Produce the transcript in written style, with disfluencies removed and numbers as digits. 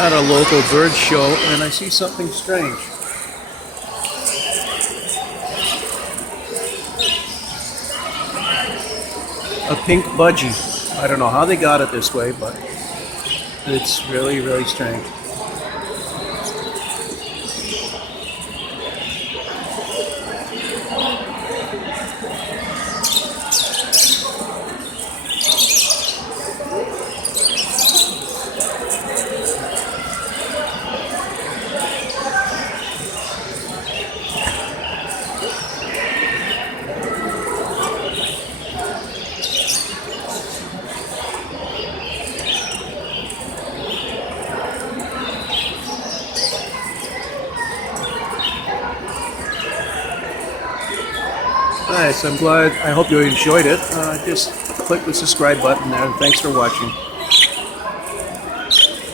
at a local bird show and I see something strange. A pink budgie. I don't know how they got it this way, but it's really, really strange. Nice, I'm glad, I hope you enjoyed it. Just click the subscribe button there, and thanks for watching.